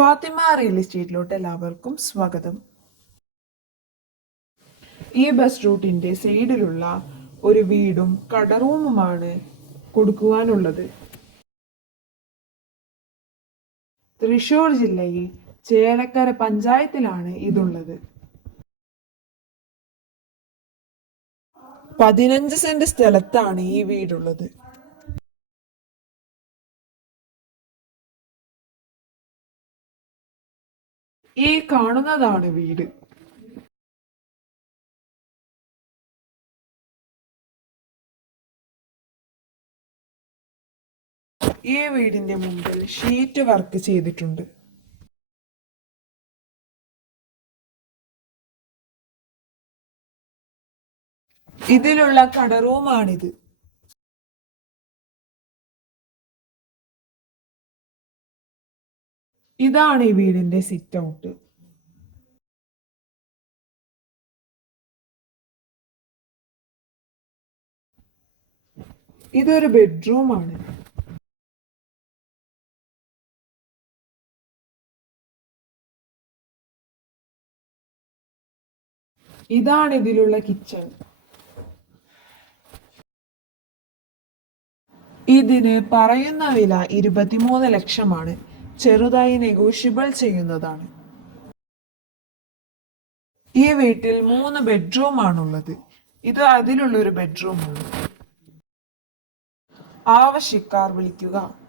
Fathima real എസ്റ്റേറ്റിലോട്ട് എല്ലാവർക്കും സ്വാഗതം. ഈ ബസ് റൂട്ടിന്റെ സൈഡിലുള്ള ഒരു വീടും കടറൂമുമാണ് കൊടുക്കുവാനുള്ളത്. തൃശൂർ ജില്ലയിൽ ചേലക്കര പഞ്ചായത്തിലാണ് ഇതുള്ളത്. പതിനഞ്ച് സെന്റ് സ്ഥലത്താണ് ഈ വീടുള്ളത്. ഈ കാണുന്നതാണ് വീട്. ഈ വീടിന്റെ മുമ്പിൽ ഷീറ്റ് വർക്ക് ചെയ്തിട്ടുണ്ട്. ഇതിലുള്ള കടറൂമാണിത് ഇതാണ് ഈ വീടിന്റെ സിറ്റ് ഔട്ട് ഇതൊരു ബെഡ്റൂമാണ് ഇതാണ് ഇതിലുള്ള കിച്ചൺ ഇതിന് പറയുന്ന വില ഇരുപത്തിമൂന്ന് ലക്ഷമാണ്. ചെറുതായി നെഗോഷ്യബിൾ ചെയ്യുന്നതാണ്. ഈ വീട്ടിൽ മൂന്ന് ബെഡ്റൂം ആണുള്ളത്. ഇത് അതിലുള്ളൊരു ബെഡ്റൂമാണ് ആവശ്യക്കാർ വിളിക്കുക.